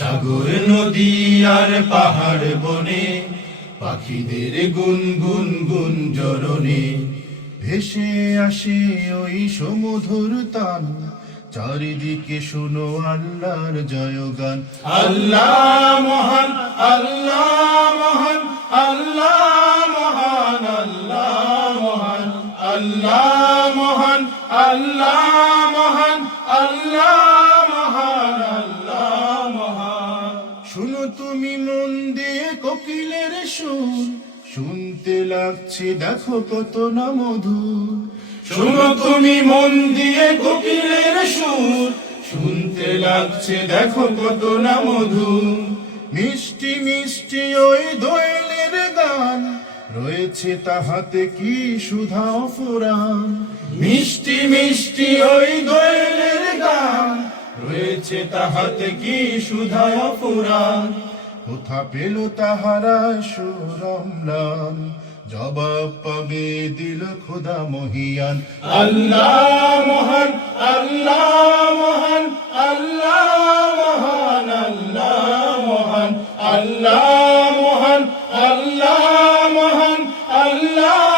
সাগর নদী আর পাহাড় বনে পাখিদের গুনগুন গুঞ্জরণে ভেসে আসে ওই সমুধুর তান, চারিদিকে শুনো আল্লাহর জয়গান। আল্লাহ মহান, আল্লাহ মহান, আল্লাহ মহান, আল্লাহ মহান, আল্লাহ মহান, আল্লাহ মহান, আল্লাহ মহান, আল্লাহ মহান। শুনো তুমি মন দিয়ে কোকিলের সুর, শুনতে লাগছে দেখো কত না মধুর। শুনো তুমি মন দিয়ে কোকিলের সুর, শুনতে লাগছে দেখো কত না মধুর। মিষ্টি মিষ্টি ওই দোয়েলের গান, রয়েছে তাহাতে কি সুধা ফুরান। মিষ্টি মিষ্টি ওই দোয়েলের গান, রয়েছে তাহাতে কি সুধা ফুরান। কোথা পেল তাহারা সুরমলান, জবাব পাবে দিল খোদা মহিয়ান। আল্লাহ মহান, আল্লাহ মহান, আল্লাহ মহান, আল্লাহ মহান, আল্লাহ মহান, আল্লাহ মহান, আল্লাহ